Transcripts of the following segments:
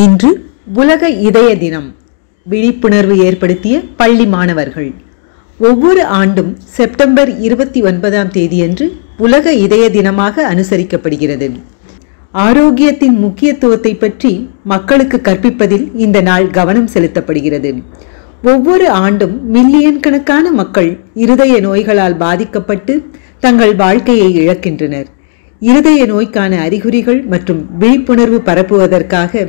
இன்று உலக இதய தினம். விழிப்புணர்வு ஏற்படுத்திய பள்ளி மாணவர்கள். ஒவ்வொரு ஆண்டும் செப்டம்பர் 29ஆம் தேதியன்று உலக இதய தினமாக அனுசரிக்கப்படுகிறது. ஆரோக்கியத்தின் முக்கியத்துவத்தை பற்றி மக்களுக்கு கற்பிப்பதில் இந்த நாள் கவனம் செலுத்தப்படுகிறது. ஒவ்வொரு ஆண்டும் மில்லியன் கணக்கான மக்கள் இருதய நோய்களால் பாதிக்கப்பட்டு தங்கள் வாழ்க்கையை இழக்கின்றனர். இருதய நோய்க்கான அறிகுறிகள் மற்றும் விழிப்புணர்வு பரப்புவதற்காக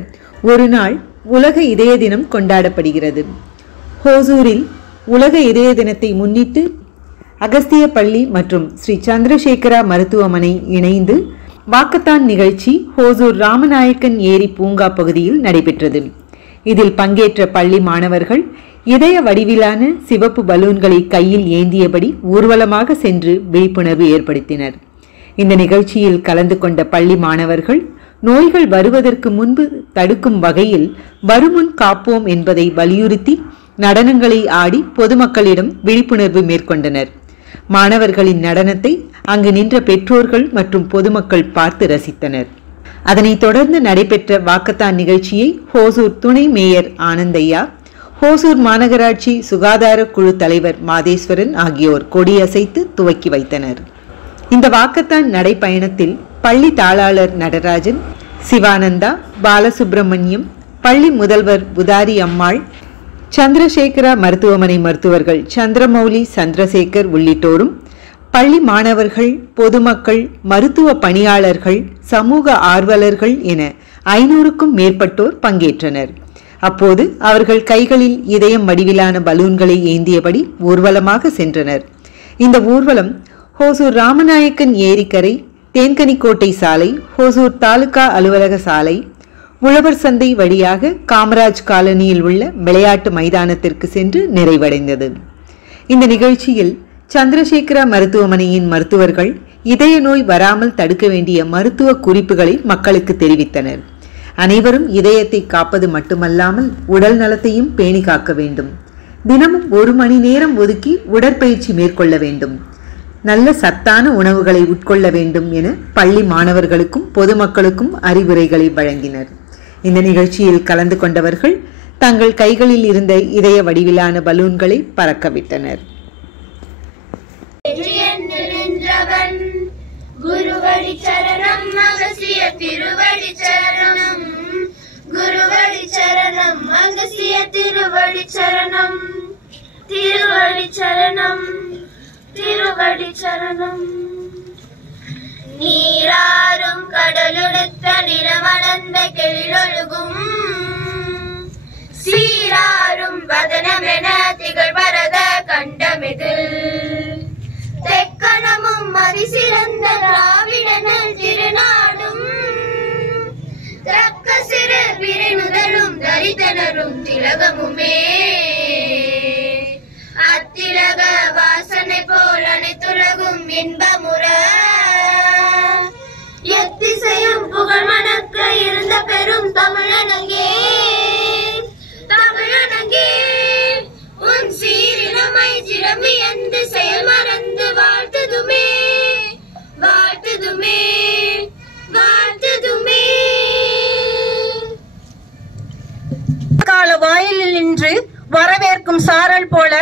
ஒரு நாள் உலக இதய தினம் கொண்டாடப்படுகிறது. ஹோசூரில் உலக இதய தினத்தை முன்னிட்டு அகஸ்திய பள்ளி மற்றும் ஸ்ரீ சந்திரசேகரா மருத்துவமனை இணைந்து வாக்கத்தான் நிகழ்ச்சி ஹோசூர் ராமநாயக்கன் ஏரி பூங்கா பகுதியில் நடைபெற்றது. இதில் பங்கேற்ற பள்ளி மாணவர்கள் இதய வடிவிலான சிவப்பு பலூன்களை கையில் ஏந்தியபடி ஊர்வலமாக சென்று விழிப்புணர்வு ஏற்படுத்தினர். இந்த நிகழ்ச்சியில் கலந்து கொண்ட பள்ளி மாணவர்கள் நோய்கள் வருவதற்கு முன்பு தடுக்கும் வகையில் வருமுன் காப்போம் என்பதை வலியுறுத்தி நடனங்களை ஆடி பொதுமக்களிடம் விழிப்புணர்வு மேற்கொண்டனர். மாணவர்களின் நடனத்தை அங்கு நின்ற பெற்றோர்கள் மற்றும் பொதுமக்கள் பார்த்து ரசித்தனர். அதனைத் தொடர்ந்து நடைபெற்ற வாக்கத்தான் நிகழ்ச்சியை ஹோசூர் துணை மேயர் ஆனந்தையா, ஹோசூர் மாநகராட்சி சுகாதார குழு தலைவர் மாதேஸ்வரன் ஆகியோர் கொடியசைத்து துவக்கி வைத்தனர். இந்த வாக்கத்தான் நடைப்பயணத்தில் பள்ளி தாளாளர் நடராஜன், சிவானந்தா, பாலசுப்பிரமணியம், பள்ளி முதல்வர் புதாரி அம்மாள், சந்திரசேகரா மருத்துவமனை மருத்துவர்கள் சந்திரமௌலி, சந்திரசேகர் உள்ளிட்டோரும், பள்ளி மாணவர்கள், பொதுமக்கள், மருத்துவ பணியாளர்கள், சமூக ஆர்வலர்கள் என 500க்கும் மேற்பட்டோர் பங்கேற்றனர். அப்போது அவர்கள் கைகளில் இதயம் வடிவிலான பலூன்களை ஏந்தியபடி ஊர்வலமாக சென்றனர். இந்த ஊர்வலம் ஹோசூர் ராமநாயக்கன் ஏரிக்கரை, தேன்கனிக்கோட்டை சாலை, ஹோசூர் தாலுகா அலுவலக சாலை, உழவர் சந்தை வழியாக காமராஜ் காலனியில் உள்ள விளையாட்டு மைதானத்திற்கு சென்று நிறைவடைந்தது. இந்த நிகழ்ச்சியில் சந்திரசேகரா மருத்துவமனையின் மருத்துவர்கள் இதய நோய் வராமல் தடுக்க வேண்டிய மருத்துவ குறிப்புகளை மக்களுக்கு தெரிவித்தனர். அனைவரும் இதயத்தை காப்பது மட்டுமல்லாமல் உடல் நலத்தையும் பேணி காக்க வேண்டும். தினமும் 1 மணி நேரம் ஒதுக்கி உடற்பயிற்சி மேற்கொள்ள வேண்டும். நல்ல சத்தான உணவுகளை உட்கொள்ள வேண்டும் என பள்ளி மாணவர்களுக்கும் பொதுமக்களுக்கும் அறிவுரைகளை வழங்கினர். இந்த நிகழ்ச்சியில் கலந்து கொண்டவர்கள் தங்கள் கைகளில் இருந்த இதய வடிவிலான பலூன்களை பறக்கவிட்டனர். குருவடி சரணம், அகஸ்திய திருவடி சரணம், குருவடி சரணம், அகஸ்திய திருவடி சரணம், திருவடி சரணம், திருவடி சரணம். நீராறும் கடலுடுத்த நிறமளந்த கெழிலொழுகும் சீராறும் வதனமென திகழ் பரத கண்டமிதில் தெக்கணமும் அதிசிறந்த திராவிடனல் திருநாடும் தக்க சிறு விரைநுதலும் தரித்தனரும் திலகமுமே அத்திலக வாசனை போல் அனைத்துலகும் இன்பமுற எத்திசையும் புகழ் மணக்க இருந்த பெரும் தமிழனங்கே, தமிழனங்கே உன் சீரினமை சிரம்பி என்று செயல் மறந்து வாழ்த்துதுமே, வாழ்த்துதுமே, வாழ்த்துதுமே. கால வாயிலில் நின்று வரவேற்கும் சாரல் போல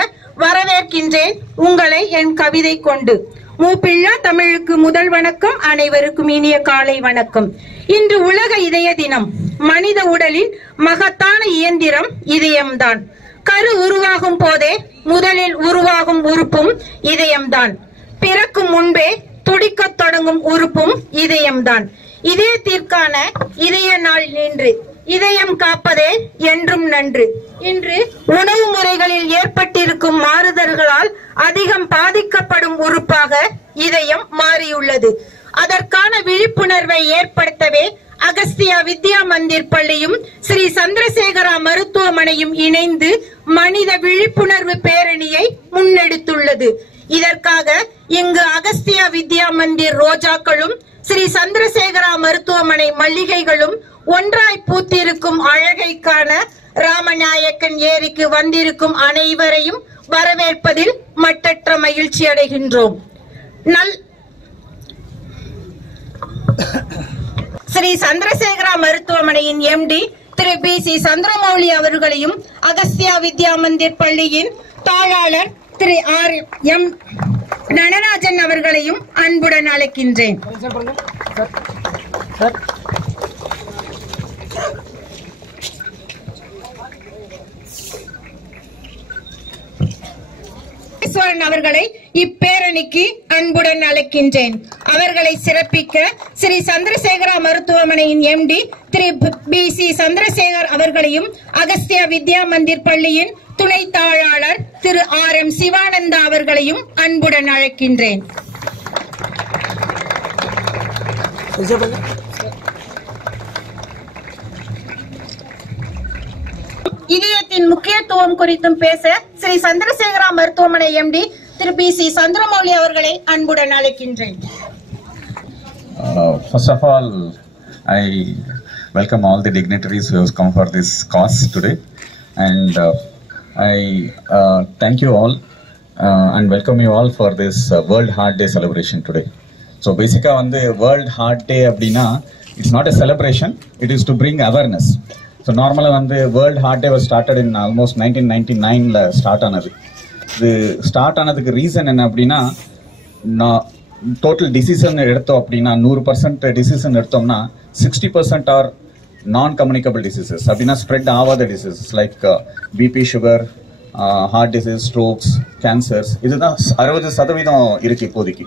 வரவேற்கின்றேன் உங்களை என் கவிதை கொண்டு. மூப்பிள்ளா தமிழுக்கு முதல் வணக்கம். அனைவருக்கும் இனிய காலை வணக்கம். இன்று உலக இதய தினம். மனித உடலின் மகத்தான இயந்திரம் இதயம்தான். கரு உருவாகும் போதே முதலில் உருவாகும் உறுப்பும் இதயம்தான். பிறக்கும் முன்பே துடிக்கத் தொடங்கும் உறுப்பும் இதயம்தான். இதயத்திற்கான இதய நாள் இன்று. இதயம் காப்பதே என்றும் நன்று. இன்று உணவு முறைகளில் ஏற்பட்டிருக்கும் மாறுதல்களால் அதிகம் பாதிக்கப்படும் உறுப்பாக இதயம் மாறியுள்ளது. அதற்கான விழிப்புணர்வை ஏற்படுத்தவே அகஸ்தியா வித்யா மந்திர் பள்ளியும் ஸ்ரீ சந்திரசேகரா மருத்துவமனையும் இணைந்து மனித விழிப்புணர்வு பேரணியை முன்னெடுத்துள்ளது. இதற்காக இங்கு அகஸ்தியா வித்யா மந்திர் ரோஜாக்களும் ஸ்ரீ சந்திரசேகரா மருத்துவமனை மல்லிகைகளும் ஒன்றாய் பூத்திருக்கும் அழகை காண ராமநாயக்கன் ஏரிக்கு வந்திருக்கும் அனைவரையும் வரவேற்பதில் மட்டற்ற மகிழ்ச்சி அடைகின்றோம். ஸ்ரீ சந்திரசேகரா மருத்துவமனையின் எம்டி திரு பி.சி. சந்திரமௌலி அவர்களையும் அகஸ்தியா வித்யா மந்திர் பள்ளியின் தாளாளர் திரு R.M. நடராஜன் அவர்களையும் அன்புடன் அழைக்கின்றேன். அவர்களை இப்பேரணிக்கு அன்புடன் அழைக்கின்றேன். அவர்களை சிறப்பிக்க ஸ்ரீ சந்திரசேகரா மருத்துவமனையின் MD திரு பி.சி. சந்திரசேகர் அவர்களையும் அகஸ்தியா வித்யா மந்திர் பள்ளியின் துணை தாளாளர் திரு R.M. சிவானந்தா அவர்களையும் அன்புடன் அழைக்கின்றேன். இதயத்தின் முக்கியத்துவம் குறித்தும் பேச ஸ்ரீ சந்திரசேகரா மருத்துவமனை MD திரு பி.சி. சந்திரமௌலி அவர்களை அன்புடன் அழைக்கின்றேன். First of all, I welcome all the dignitaries who have come for this cause today, and I thank you all and welcome you all for this World Heart Day celebration today. So basically, on the World Heart Day, abdina, it's not a celebration; it is to bring awareness. So normally, when the World Heart Day was started in almost 1999, start another. The start another reason and abdina, total decision edutho abdina 100% decision eduthomna 60% are non-communicable diseases. Abdina spread avada diseases like BP, sugar, heart disease, strokes, cancers. Idha 60% irukku ipodiki,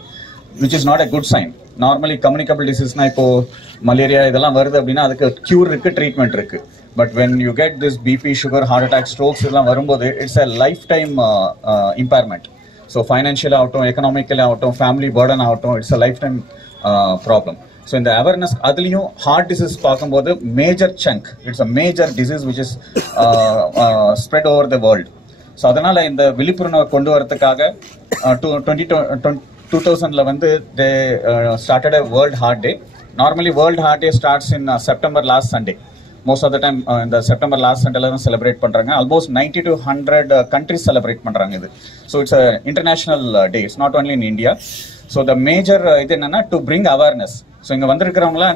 which is not a good sign. Normally communicable disease na ipo malaria idella varudhu abdina adukku cure irukku, treatment irukku. But when you get this BP, sugar, heart attack, strokes idella varumbodhu, it's a lifetime impairment. So financially out, economically out, family burden out, it's a lifetime problem. So in the awareness, adliyum heart disease paakumbodhu major chunk, it's a major disease which is spread over the world. So adanal in the vilipurunava kondu varadhukaga 2000 வந்து they started a World Heart Day. Normally World Heart Day starts in September last Sunday. Most of the time in the September last Sunday la celebrate பண்றாங்க. Almost 90 to 100 countries celebrate பண்றாங்க இது. So it's a international day. It's not only in India. So the major இது என்னன்னா to bring awareness. So இங்க வந்திருக்கிறவங்கள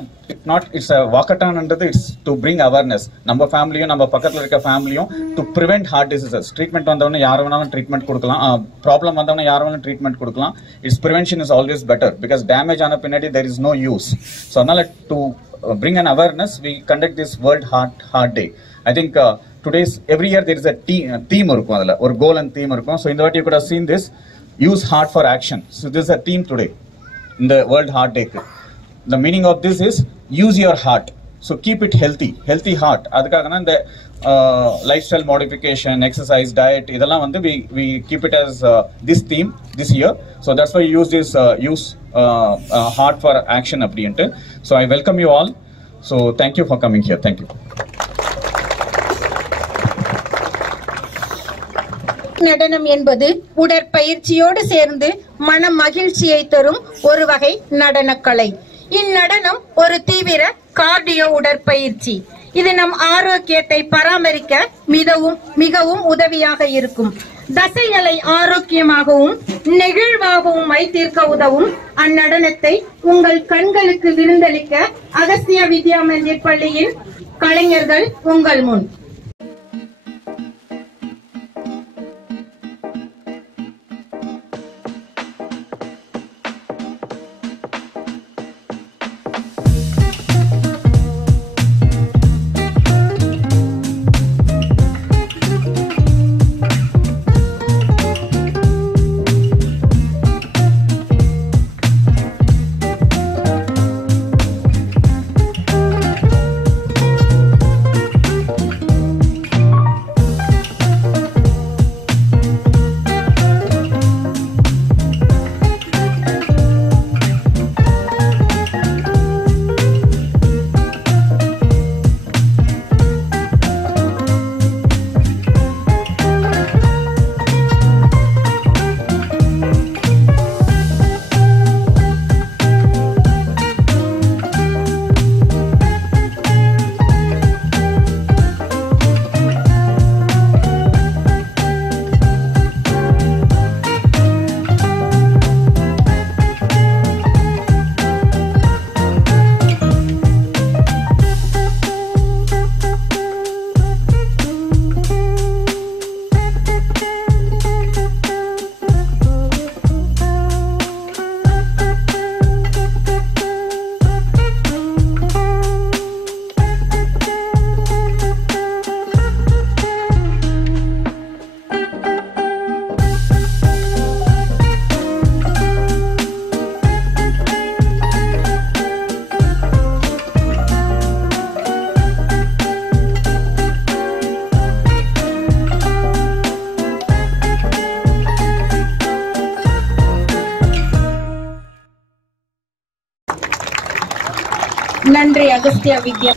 it's a walkathon என்றது, it's to bring awareness. நம்ம ஃபேமிலியும் நம்ம பக்கத்துல இருக்க ஃபேமிலியும் to prevent heart diseases. Treatment வந்தவங்க யார் வேணாலும் ட்ரீட்மெண்ட் கொடுக்கலாம், ப்ராப்ளம் வந்தவங்க யார் வேணாலும் ட்ரீட்மெண்ட் கொடுக்கலாம். Its prevention is always better because damage ஆன பின்னாடி there is no use. So அதனால to bring an awareness, we conduct this World Heart Day. I think today's every year there is a theme இருக்கும், அதுல ஒரு goal and theme இருக்கும். So இந்த வாட்டி you could have seen this, use heart for action. So this is a theme today in the World Heart Day. The meaning of this is use your heart. So keep it healthy heart. அதுக்காக இந்த lifestyle modification, exercise, diet இதெல்லாம் வந்து we keep it as this theme this year. So that's why you use this heart for action அப்படின்ட்டு. So I welcome you all. So thank you for coming here. Thank you. நடனம் என்பது உடற்பயிற்சியோடு சேர்ந்து மன மகிழ்ச்சியை தரும் ஒரு வகை நடனக்கலை. இந்நடனம் ஒரு தீவிர கார்டியோ உடற்பயிற்சி. இது நம் ஆரோக்கியத்தை பராமரிக்க மிகவும் உதவியாக இருக்கும். தசைகளை ஆரோக்கியமாகவும் நெகிழ்வாகவும் வைத்திருக்க உதவும் அந்நடனத்தை உங்கள் கண்களுக்கு விருந்தளிக்க அகஸ்தியா வித்யா மந்திர் பள்ளியின் கலைஞர்கள் உங்கள் முன். நன்றி அகஸ்தியா வித்யா.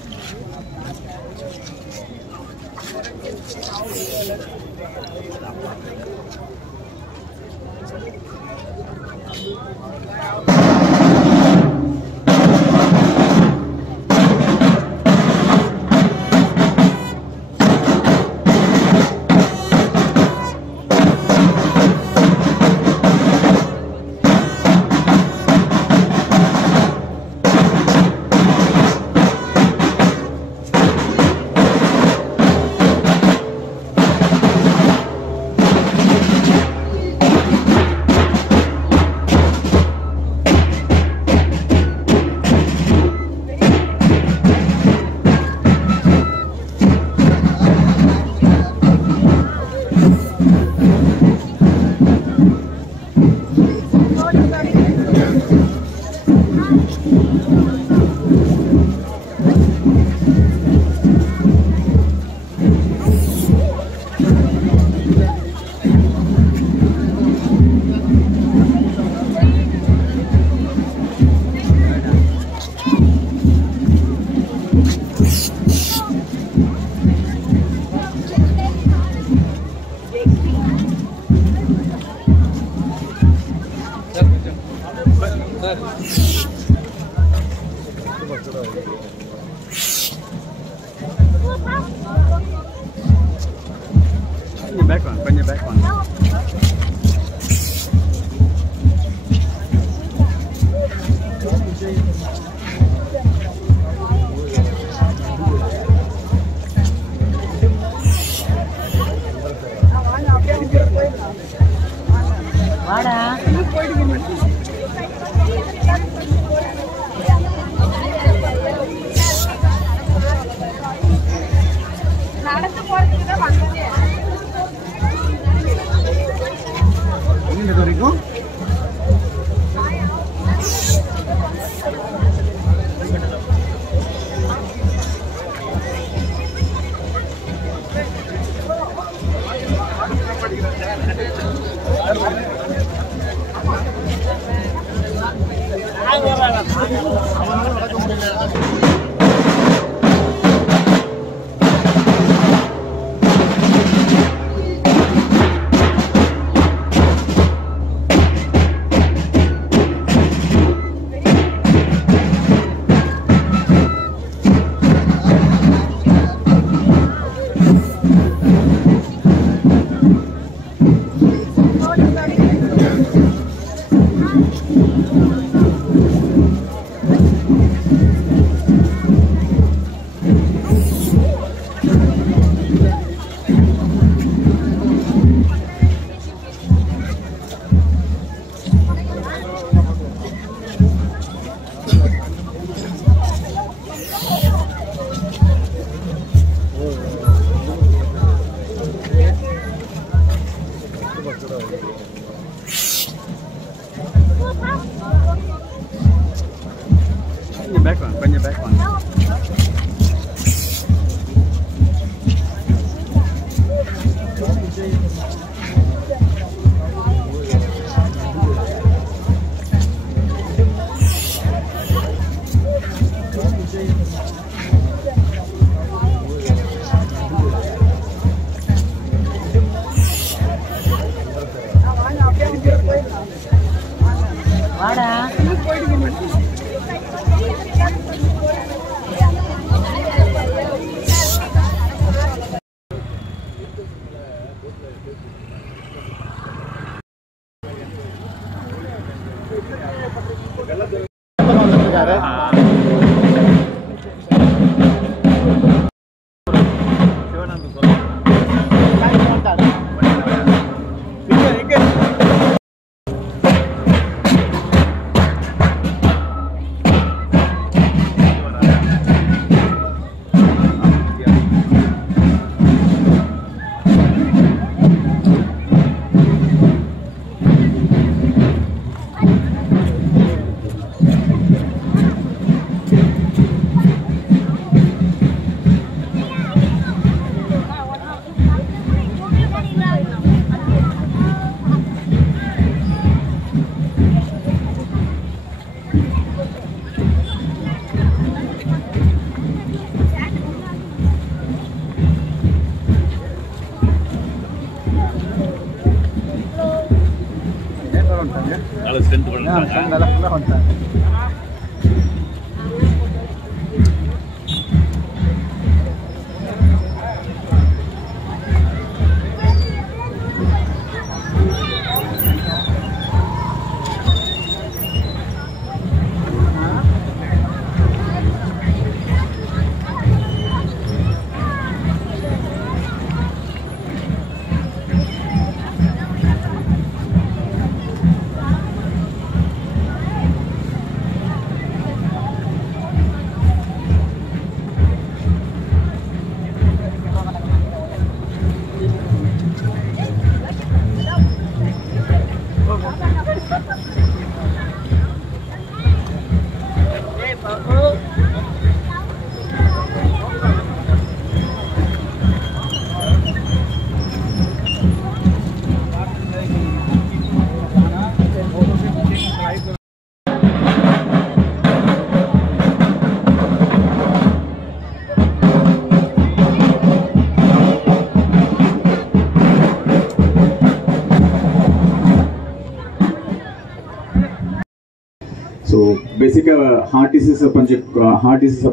ஸோ பேசிக்காக ஹார்ட் டிசீஸை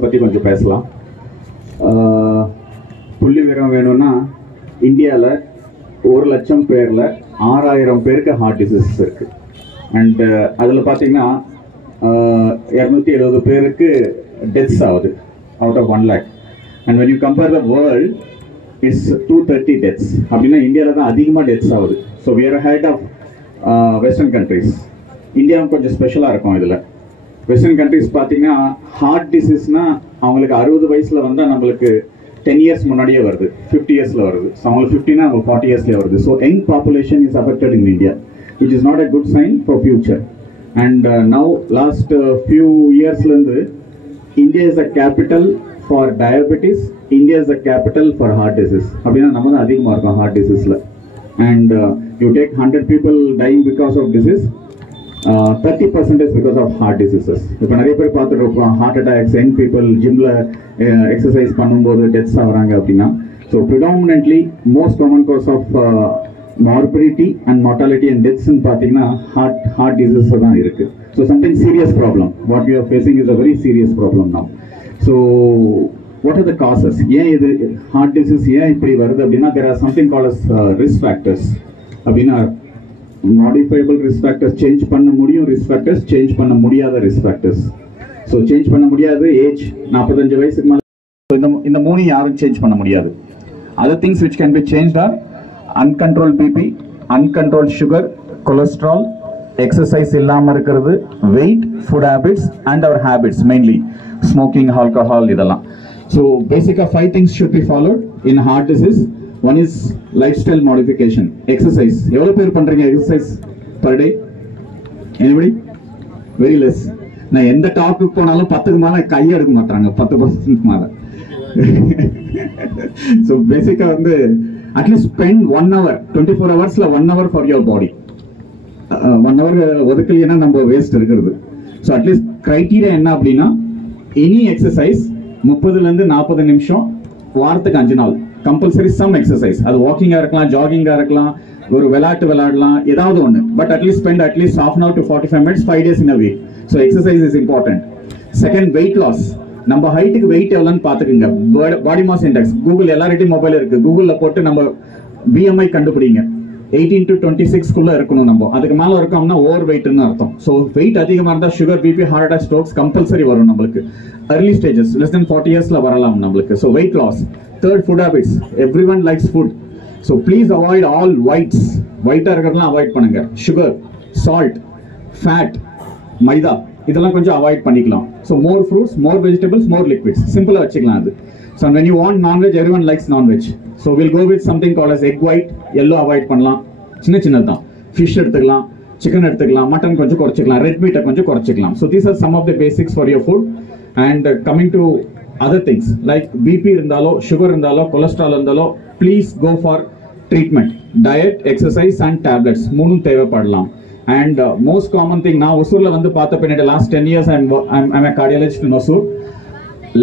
பற்றி கொஞ்சம் பேசலாம். புள்ளி விவரம் வேணும்னா இந்தியாவில் 1,00,000 பேரில் 6,000 பேருக்கு ஹார்ட் டிசீசஸ் இருக்குது. அண்ட் அதில் பார்த்தீங்கன்னா 270 பேருக்கு டெத்ஸ் ஆகுது out of 1 lakh. And when you compare the world, it's 230 deaths. அப்படின்னா இந்தியாவில் தான் அதிகமாக டெத்ஸ் ஆகுது. So we are ahead of western countries. இந்தியாவும் கொஞ்சம் ஸ்பெஷலாக இருக்கும். இதில் வெஸ்டர்ன் கண்ட்ரிஸ் பார்த்தீங்கன்னா ஹார்ட் டிசீஸ்னால் அவங்களுக்கு 60 வயசில் வந்தால் நம்மளுக்கு 10 years முன்னாடியே வருது, 50 yearsல வருது. ஸோ அவங்களுக்கு 50னா அவங்க 40 yearsலேயே வருது. So young population is affected in India, which is not a good sign for future. And now last few இயர்ஸ்லேருந்து India is a capital for diabetes, India is a capital for heart disease. அப்படின்னா நம்ம தான் அதிகமாக இருக்கும் heart டிசீஸில். And you take 100 people dying because of disease, 30% is because of heart diseases. இப்போ நிறைய பேர் பார்த்துருப்போம் ஹார்ட் அட்டாக்ஸ், யங் பீப்புள் ஜிம்மில் எக்ஸசைஸ் பண்ணும்போது டெத்ஸ் ஆகுறாங்க அப்படின்னா. So predominantly most common cause of morbidity and mortality and டெத்ஸ்ன்னு பார்த்தீங்கன்னா ஹார்ட் டிசீஸ் தான் இருக்குது. So something serious problem what you are facing is a very serious problem now. So what are the causes? ஏன் இது heart disease ஏன் இப்படி வருது அப்படின்னா, there are something called as risk factors. அப்படின்னா மாடிஃபைபிள் ரிஸ்க் ஃபேக்டர்ஸ் சேஞ்ச் பண்ண முடியும், risk factors change பண்ண முடியாத ரிஸ்க் ஃபேக்டர்ஸ். ஸோ சேஞ்ச் பண்ண முடியாது ஏஜ் 45 வயசுக்கு மேலே. இந்த 3 யாரும் சேஞ்ச் பண்ண முடியாது. Other things which can be change are uncontrol BP, uncontrol sugar, cholesterol, exercise இல்லாமல் இருக்கிறது, weight, food habits and our habits, mainly smoking, alcohol, இதெல்லாம். ஸோ பேசிக்காக 5 things should be followed in heart disease. One is lifestyle modification. Exercise. எவ்வளவு பேர் பண்றீங்க exercise per day? Anybody? Very less. நான் எந்த topic போனாலும் 10க்கு மேல கையை எடுக்க மாட்டாங்க, 10% மேல. So பேசிக்கா வந்து at least spend 1 hour, 24 hours-ல 1 hour for your body. 1 hour ஒதுக்கலைன்னா நம்ம வேஸ்ட் இருக்கிறது. ஸோ அட்லீஸ்ட் கிரைட்டீரியா என்ன அப்படின்னா, எனி எக்ஸசைஸ் 30லேருந்து 40 நிமிஷம் வாரத்துக்கு 5 நாள் கம்பல்சரி சம் எக்ஸசைஸ். அது வாக்கிங்கா இருக்கலாம், ஜாகிங்கா இருக்கலாம், ஒரு விளையாட்டு விளையாடலாம், ஏதாவது ஒன்று. But at least spend at least half an hour to 45 minutes 5 days in a week. So exercise is important. Second, weight loss. நம்ம ஹைட்டுக்கு வெயிட் எவ்வளோன்னு பார்த்துக்குங்க. பாடி மாஸ் இண்டெக்ஸ் கூகுள் எல்லார்கிட்டையும் மொபைல் இருக்கு. கூகுளில் போட்டு நம்ம BMI கண்டுபிடிங்க. 18 to 26 இருக்கணும். நம்ம அதுக்கு மேலே இருக்கோம்னா ஓவர் வெயிட்னு அர்த்தம். ஸோ வெயிட் அதிகமாக இருந்தால் sugar, BP, heart attack, strokes compulsory வரும் நம்மளுக்கு. early stages, less than 40 yearsல வரலாம் நம்மளுக்கு. So weight loss. Third, food habits. Everyone likes food. So please avoid all whites. White இருக்கிறதெல்லாம் அவாய்ட் பண்ணுங்க. Sugar, salt, fat, மைதா இதெல்லாம் கொஞ்சம் அவாய்ட் பண்ணிக்கலாம். So more fruits, more vegetables, more liquids. சிம்பிளா வச்சுக்கலாம் அது. So when you want non-veg, everyone likes non-veg. So we'll go with something called as egg white. Yellow avoid பண்ணலாம். சின்னதான். Fish எடுத்துக்கலாம், chicken எடுத்துக்கலாம், mutton கொஞ்சம் குறைச்சிக்கலாம், red meat கொஞ்சம் குறைச்சிக்கலாம். So these are some of the basics for your food. And coming to other things like BP irundalo, sugar irundalo, cholesterol irundalo, please go for treatment. Diet, exercise and tablets moonum thevapadlam. And most common thing now Osurla vandu paatha pinna last 10 years I'm a cardiologist in Osur.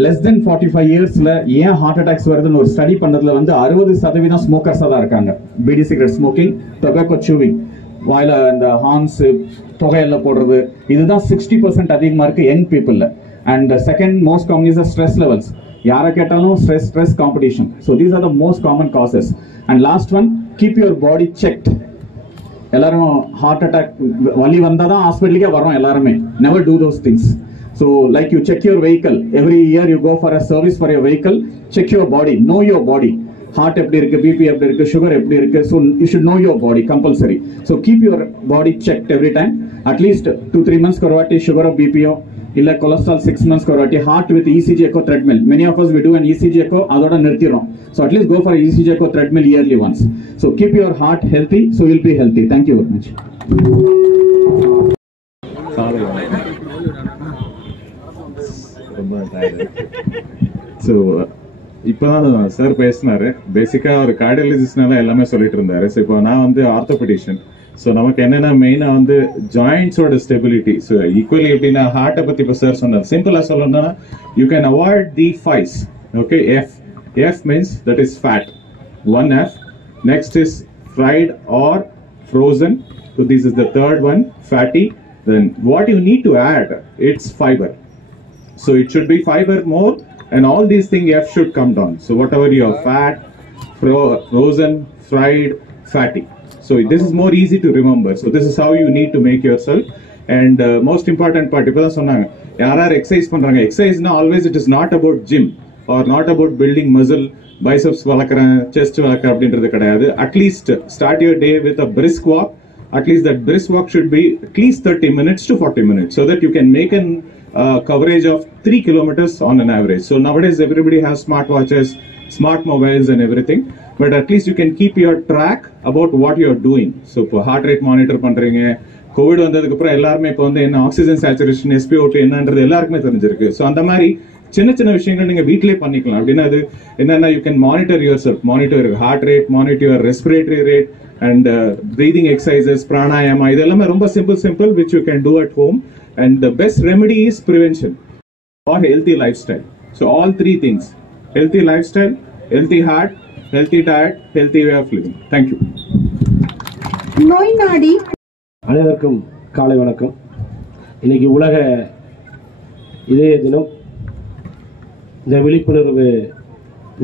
Less than 45 years la ஏன் heart attacks வருதுன்னு ஒரு study பண்ணதுல வந்து 60% ஸ்மோக்கர்ஸா தான் இருக்காங்க. Beedi cigarette smoking, tobacco chewing, வாயில இந்த ஹார்ன்ஸ் புகையில போடுறது, இதுதான் 60% அதிகமா இருக்கு யங் பீப்புள்ல. And second most common is stress levels. யாரை கேட்டாலும் stress competition. So these are the most common causes. And last one, keep your body checked. எல்லாரும் ஹார்ட் அட்டாக் வலி வந்தால் தான் ஹாஸ்பிட்டலுக்கே வரோம் எல்லாருமே. Never do those things. So like you check your vehicle every year, you go for a service for your vehicle, check your body, know your body. Heart எப்படி இருக்கு, BP எப்படி இருக்கு, sugar எப்படி இருக்கு. So you should know your body compulsory. So keep your body checked every time. At least 2-3 months ஒரு வாட்டி sugar BP இல்ல cholesterol 6 months ஒரு வாட்டி. Heart with ECG echo treadmill. Many of us we do an ECG echo, அதோட நிறுத்திறோம். So at least go for ECG echo treadmill yearly once. So keep your heart healthy, so you'll be healthy. Thank you very much. So இப்போதான் sir பேசினாரு. பேசிக்கா ஒரு கார்டியாலஜிஸ்ட்னால எல்லாமே சொல்லிட்டு இருந்தாரு. So இப்போ நான் வந்து ஆர்த்தோபெடிஷியன். ஸோ நமக்கு என்னன்னா மெயினா வந்து ஜாயிண்ட்ஸோட ஸ்டெபிலிட்டி. ஸோ ஈக்குவலி எப்படின்னா ஹார்ட்டை பத்தி இப்போ சார் சொன்னார். சிம்பிளா சொல்லணும்னா you can avoid the fives. Okay, F means that is fat. 1F. Next is fried or frozen. So this is the third one, fatty. Then what you need to add, it's fiber. So it should be fiber more, and all these things F should come down. So whatever you are fat, frozen, fried, fatty. So this is more easy to remember. So this is how you need to make yourself. And most important part, ipo dhaan sonnanga, yaar exercise பண்றாங்க. exercise na always it is not about gym or not about building muscle, biceps வளக்கறேன், chest வளக்கறேன் அப்படின்றது கிடையாது. At least start your day with a brisk walk. At least that brisk walk should be at least 30 minutes to 40 minutes, so that you can make an coverage of 3 kilometers on an average. So nowadays everybody has smart watches, smart mobiles and everything, but at least you can keep your track about what you are doing. So for heart rate monitor பண்றீங்க. Covid வந்ததுக்கு அப்புறம் எல்லாருமே இப்போ வந்து என்ன oxygen saturation, SpO2 என்னன்றது எல்லாருக்குமே தெரிஞ்சிருக்கு. ஸோ அந்த மாதிரி சின்ன சின்ன விஷயங்கள் நீங்க வீட்டிலே பண்ணிக்கலாம். அப்படின்னா அது என்னன்னா, you can monitor yourself, monitor heart rate, monitor your respiratory rate and breathing exercises, pranayama. இதெல்லாமே ரொம்ப simple which you can do at home. And the best remedy is prevention or healthy lifestyle. So all three things: healthy lifestyle, healthy heart, healthy diet, healthy way of living. Thank you. நோய் நாடி அனைவருக்கும் காலை வணக்கம். இன்னைக்கு உலக இதய தினம். இந்த விழிப்புணர்வு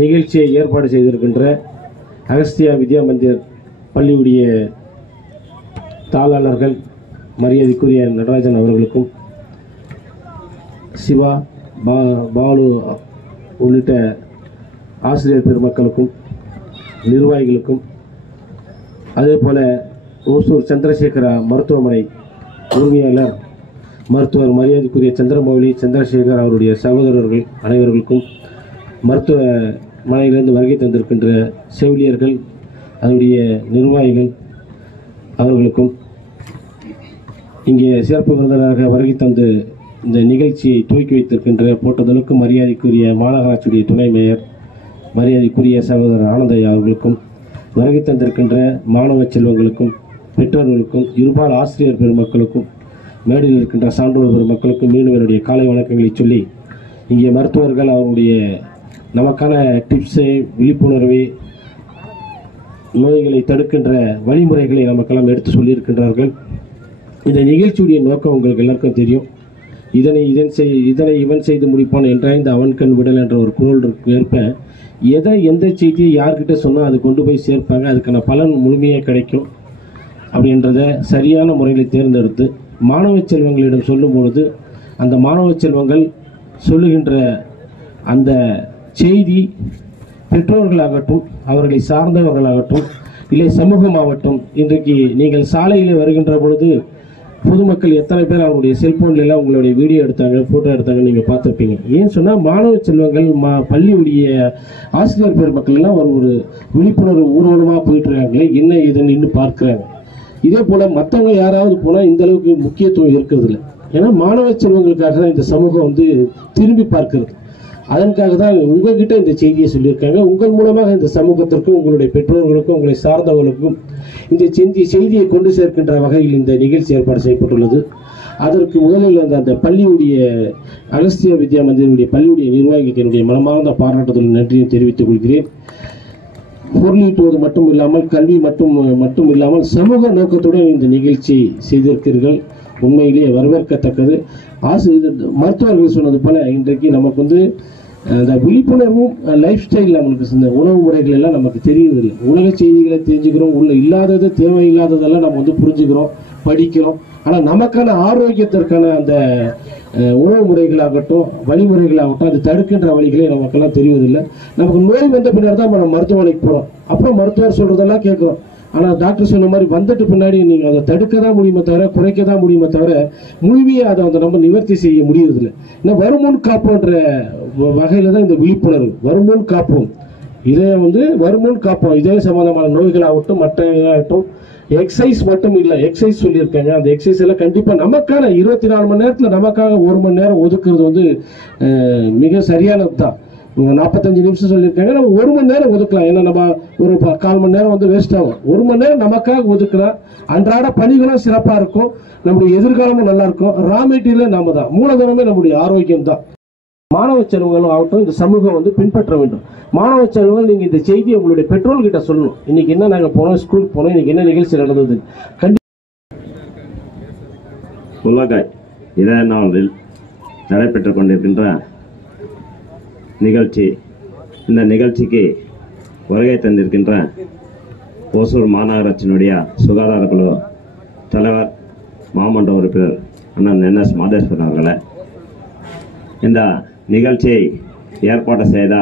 நிகழ்ச்சியை ஏற்பாடு செய்திருக்கின்ற அகஸ்தியா வித்யா மந்திர் பள்ளியுடைய தாளாளர்கள் மரியாதைக்குரிய நடராஜன் அவர்களுக்கும், சிவா, பாலு உள்ளிட்ட ஆசிரியர் பெருமக்களுக்கும், நிர்வாகிகளுக்கும், அதே போல ஓசூர் சந்திரசேகரா மருத்துவமனை உரிமையாளர் மருத்துவர் மரியாதைக்குரிய சந்திரமௌலி சந்திரசேகர் அவருடைய சகோதரர்கள் அனைவர்களுக்கும், மருத்துவமனையிலிருந்து வருகை தந்திருக்கின்ற செவிலியர்கள், அதனுடைய நிர்வாகிகள் அவர்களுக்கும், இங்கே சிறப்பு விருந்தினராக வருகை தந்து இந்த நிகழ்ச்சியை துவக்கி வைத்திருக்கின்ற போட்டதலுக்கு மரியாதைக்குரிய மாநகராட்சியுடைய துணை மேயர் மரியாதைக்குரிய சகோதரர் ஆனந்தையா அவர்களுக்கும், வருகை தந்திருக்கின்ற மாணவ செல்வங்களுக்கும், பெற்றோர்களுக்கும், இருபால் ஆசிரியர் பெருமக்களுக்கும், மேடையில் இருக்கின்ற சான்றோர் பெருமக்களுக்கும் மீண்டும் என்னுடைய காலை வணக்கங்களை சொல்லி, இங்கே மருத்துவர்கள் அவருடைய நமக்கான டிப்ஸை, விழிப்புணர்வை, நோய்களை தடுக்கின்ற வழிமுறைகளை நமக்கெல்லாம் எடுத்து சொல்லியிருக்கின்றார்கள். இந்த நிகழ்ச்சியுடைய நோக்கம் உங்களுக்கு எல்லாருக்கும் தெரியும். இதனை இவன் செய்து முடிப்பான் என்றாய்ந்து அவன் கண் விடல் என்ற ஒரு குரல் ஏற்ப எந்த செய்தியை யார்கிட்ட சொன்னால் அது கொண்டு போய் சேர்ப்பாங்க, அதுக்கான பலன் முழுமையாக கிடைக்கும் அப்படின்றத சரியான முறையில் தேர்ந்தெடுத்து மாணவ செல்வங்களிடம் சொல்லும் பொழுது அந்த மாணவ செல்வங்கள் சொல்லுகின்ற அந்த செய்தி பெற்றோர்களாகட்டும், அவர்களை சார்ந்தவர்களாகட்டும், இல்லை சமூகமாகட்டும், இன்றைக்கு நீங்கள் சாலையில் வருகின்ற பொழுது பொதுமக்கள் எத்தனை பேர் அவருடைய செல்போன்லாம் உங்களுடைய வீடியோ எடுத்தாங்க, ஃபோட்டோ எடுத்தாங்கன்னு நீங்கள் பார்த்துருப்பீங்க. ஏன்னு சொன்னால் மாணவ செல்வங்கள் பள்ளியுடைய ஆசிரியர் பெருமக்கள் எல்லாம் ஒரு விழிப்புணர்வு ஊர்வலமாக போயிட்டு இருக்காங்களே, என்ன இதுன்னு நின்று பார்க்குறாங்க. இதே போல் மற்றவங்க யாராவது போனால் இந்த அளவுக்கு முக்கியத்துவம் இருக்கிறது இல்லை. ஏன்னா மாணவ செல்வங்களுக்காக தான் இந்த சமூகம் வந்து திரும்பி பார்க்கிறது. அதற்காக தான் உங்ககிட்ட இந்த செய்தியை சொல்லியிருக்காங்க. உங்கள் மூலமாக இந்த சமூகத்திற்கும், உங்களுடைய பெற்றோர்களுக்கும், உங்களை சார்ந்தவர்களுக்கும் இந்த செய்தியை கொண்டு சேர்க்கின்ற வகையில் இந்த நிகழ்ச்சி ஏற்பாடு செய்யப்பட்டுள்ளது. அதற்கு முதலில் அந்த பள்ளியுடைய அகஸ்தியா வித்யா மந்திருடைய பள்ளியுடைய நிர்வாகிகளுக்கு என்னுடைய மனமார்ந்த பாராட்டுதல் நன்றியை தெரிவித்துக் கொள்கிறேன். பொருளீட்டுவது மட்டும் இல்லாமல் கல்வி மட்டும் இல்லாமல் சமூக நோக்கத்துடன் இந்த நிகழ்ச்சி செய்திருக்கிறீர்கள். உண்மையிலேயே வரவேற்கத்தக்கது. மருத்துவர்கள் சொன்னது போல இன்றைக்கு நமக்கு வந்து அந்த விழிப்புணர்வும் லைஃப் ஸ்டைல் நம்மளுக்கு இந்த உணவு முறைகள் எல்லாம் நமக்கு தெரியறதில்லை. உலக செய்திகளை தெரிஞ்சுக்கிறோம், உள்ள இல்லாதது தேவையில்லாததெல்லாம் நம்ம வந்து புரிஞ்சுக்கிறோம், படிக்கிறோம். ஆனால் நமக்கான ஆரோக்கியத்திற்கான அந்த உணவு முறைகளாகட்டும் வழிமுறைகளாகட்டும் அது தடுக்கின்ற வழிகளே நமக்கெல்லாம் தெரிவதில்லை. நமக்கு நோய் வந்த பின்னாடி தான் நம்ம மருத்துவமனைக்கு போகிறோம். அப்புறம் மருத்துவர் சொல்றதெல்லாம் கேட்குறோம். ஆனால் டாக்டர் சொன்ன மாதிரி வந்துட்டு பின்னாடி நீங்கள் அதை தடுக்க தான் முடியுமே தவிர குறைக்க தான் முடியுமே தவிர முழுமையாக அதை வந்து நம்ம நிவர்த்தி செய்ய முடியறதில்லை. ஏன்னா வருமுன் காப்போன்ற வகையில் தான் இந்த விழிப்புணர்வு. வருமுன் காப்போம், இதே வந்து வருமுன் காப்போம். இதே சம்பந்தமான நோய்களாகட்டும் மற்ற இதாகட்டும். எக்ஸசைஸ் மட்டும் இல்லை, எக்ஸசைஸ் சொல்லியிருக்காங்க. அந்த எக்ஸசைஸ் எல்லாம் கண்டிப்பாக நமக்கான 24 மணி நேரத்தில் நமக்காக 1 மணி நேரம் ஒதுக்குறது வந்து மிக சரியானது தான். 45 நிமிஷம் சொல்லியிருக்காங்க, நம்ம 1 மணி நேரம் ஒதுக்கலாம். ஏன்னா நம்ம ஒரு 1/4 மணி நேரம் வந்து வேஸ்ட் ஆகும். 1 மணி நேரம் நமக்காக ஒதுக்கலாம். அன்றாட பணிகளும் சிறப்பாக இருக்கும், நம்முடைய எதிர்காலமும் நல்லா இருக்கும். ரா மெட்டீரியல் நாம தான், மூலதனமே நம்முடைய ஆரோக்கியம் தான். மாணவ செல்வங்களும் ஆகட்டும் இந்த சமூகம் வந்து பின்பற்ற வேண்டும். மாணவ செல்வங்கள் நீங்கள் இந்த செய்தியை உங்களுடைய பெற்றோர்கிட்ட சொல்லணும். இன்னைக்கு என்ன நாங்கள் போனோம், ஸ்கூலுக்கு போனோம், இன்னைக்கு என்ன நிகழ்ச்சி நடந்தது. உலக இதய நாளில் நடைபெற்றுக் கொண்டிருக்கின்ற நிகழ்ச்சி. இந்த நிகழ்ச்சிக்கு வருகை தந்திருக்கின்ற ஓசூர் மாநகராட்சியினுடைய சுகாதார குழு தலைவர் மாமன்ற உறுப்பினர் அண்ணன் NS மாதேஸ்வரன் அவர்களை, இந்த நிகழ்ச்சியை ஏற்பாடு செய்த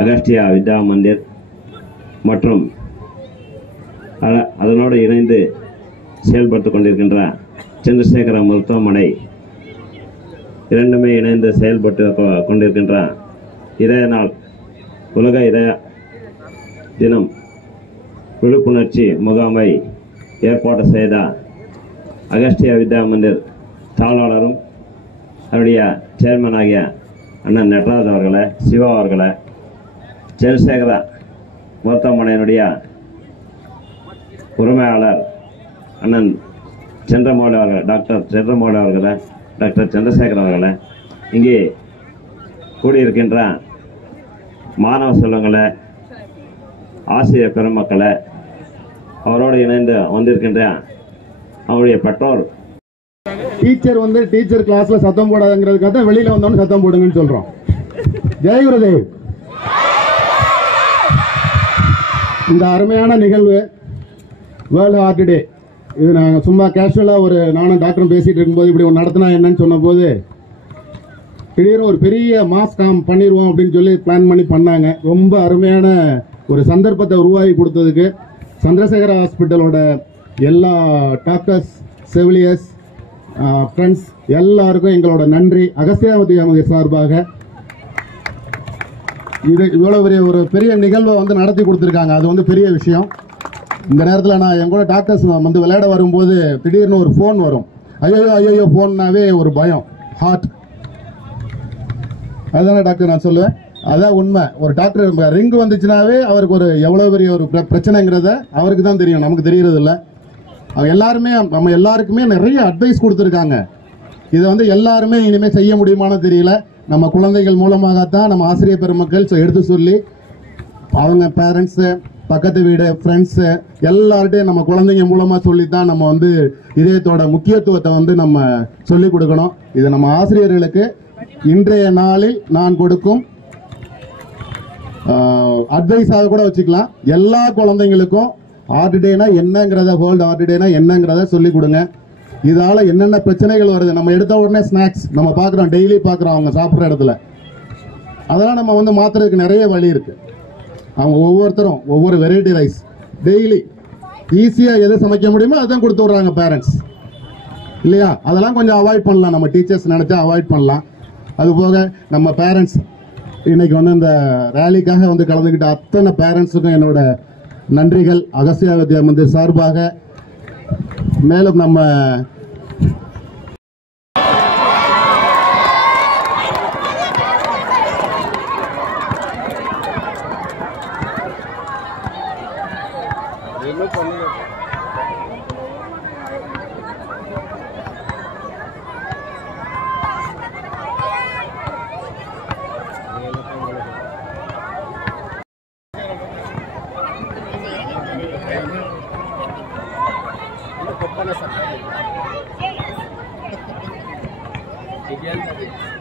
அகஸ்தியா வித்யா மந்திர் மற்றும் அதனோடு இணைந்து செயல்பட்டு கொண்டிருக்கின்ற சந்திரசேகர மருத்துவமனை இரண்டுமே இணைந்து செயல்பட்டு கொண்டிருக்கின்ற இதய நாள் உலக இதய தினம் விழிப்புணர்ச்சி முகாமை ஏற்பாடு செய்த அகஸ்தியா வித்யா மந்திர் தாளாளரும் அவருடைய சேர்மன் ஆகிய அண்ணன் நட்ராஜ் அவர்களை, சிவா அவர்களை, சந்திரசேகர மருத்துவமனையினுடைய உரிமையாளர் அண்ணன் சந்திரமௌலி அவர்கள், டாக்டர் சந்திரமௌலி அவர்களை, டாக்டர் சந்திரசேகர் அவர்களை, இங்கே கூடியிருக்கின்ற மாணவ செல்வங்களை, ஆசிரியர் பெருமக்களை, அவரோடு இணைந்து வந்திருக்கின்ற அவருடைய பெற்றோர். டீச்சர் வந்து டீச்சர் கிளாஸ்ல சத்தம் போடாதுங்கிறதுக்காக தான் வெளியில வந்தோன்னு சத்தம் போடுங்கன்னு சொல்றோம். ஜெய் குருதேவ். இந்த அருமையான நிகழ்வு வேர்ல்டு ஹார்ட் டே. இது நாங்கள் சும்மா கேஷுவலாக நானும் டாக்டரும் பேசிட்டு இருக்கும்போது இப்படி ஒன்று நடத்தினா என்னன்னு சொன்னபோது திடீர்னு ஒரு பெரிய மாஸ் காம் பண்ணிடுவோம் அப்படின்னு சொல்லி பிளான் பண்ணி பண்ணாங்க. ரொம்ப அருமையான ஒரு சந்தர்ப்பத்தை உருவாக்கி கொடுத்ததுக்கு சந்திரசேகர ஹாஸ்பிட்டலோட எல்லா டாக்டர்ஸ், செவிலியர்ஸ், ஃப்ரெண்ட்ஸ் எல்லாருக்கும் எங்களோட நன்றி. அகஸ்தியா வித்யா மந்திர் சார்பாக இது இவ்வளோ ஒரு பெரிய நிகழ்வை வந்து நடத்தி கொடுத்துருக்காங்க. அது வந்து பெரிய விஷயம். இந்த நேரத்தில் நான் எங்கூட டாக்டர்ஸ் வந்து விளையாட வரும்போது திடீர்னு ஒரு ஃபோன் வரும். ஐயோ ஃபோன்னாவே ஒரு பயம், ஹார்ட். அதுதானே டாக்டர் நான் சொல்லுவேன். அதான் உண்மை. ஒரு டாக்டர் ரிங்கு வந்துச்சுனாவே அவருக்கு எவ்வளோ பெரிய ஒரு பிரச்சனைங்கிறத அவருக்கு தான் தெரியும், நமக்கு தெரியறது இல்லை. அவங்க எல்லாருமே நம்ம எல்லாருக்குமே நிறைய அட்வைஸ் கொடுத்துருக்காங்க. இதை வந்து எல்லாருமே இனிமேல் செய்ய முடியுமான்னு தெரியல. நம்ம குழந்தைகள் மூலமாகத்தான் நம்ம ஆசிரியர் பெருமக்கள் எடுத்து சொல்லி அவங்க பேரண்ட்ஸு, பக்கத்து வீடு, ஃப்ரெண்ட்ஸு எல்லார்ட்டையும் நம்ம குழந்தைங்க மூலமாக சொல்லித்தான் நம்ம வந்து இதயத்தோட முக்கியத்துவத்தை வந்து நம்ம சொல்லிக் கொடுக்கணும். இது நம்ம ஆசிரியர்களுக்கு இன்றைய நாளில் நான் கொடுக்கும் அட்வைஸாக கூட வச்சுக்கலாம். எல்லா குழந்தைங்களுக்கும் ஹார்ட் டேனா என்னங்கிறத, வேர்ல்டு ஹார்ட் டேனா என்னங்கிறத சொல்லிக் கொடுங்க. இதால என்னென்ன பிரச்சனைகள் வருது, நம்ம எடுத்த உடனே ஸ்நாக்ஸ் நம்ம பார்க்குறோம், டெய்லி பார்க்குறோம் அவங்க சாப்பிட்ற இடத்துல. அதெல்லாம் நம்ம வந்து மாற்றுறதுக்கு நிறைய வழி இருக்கு. அவங்க ஒவ்வொருத்தரும் ஒவ்வொரு வெரைட்டி ரைஸ் டெய்லி ஈஸியாக எதை சமைக்க முடியுமோ அதான் கொடுத்து விட்றாங்க பேரண்ட்ஸ், இல்லையா? அதெல்லாம் கொஞ்சம் அவாய்ட் பண்ணலாம். நம்ம டீச்சர்ஸ் நினச்சா அவாய்ட் பண்ணலாம். அதுபோக நம்ம பேரண்ட்ஸ் இன்னைக்கு வந்து இந்த ரேலிக்காக வந்து கலந்துக்கிட்ட அத்தனை பேரண்ட்ஸுக்கும் என்னோட நன்றிகள் அகஸ்தியா வித்யா மந்திர் சார்பாக. மேலும் நம்ம Yes.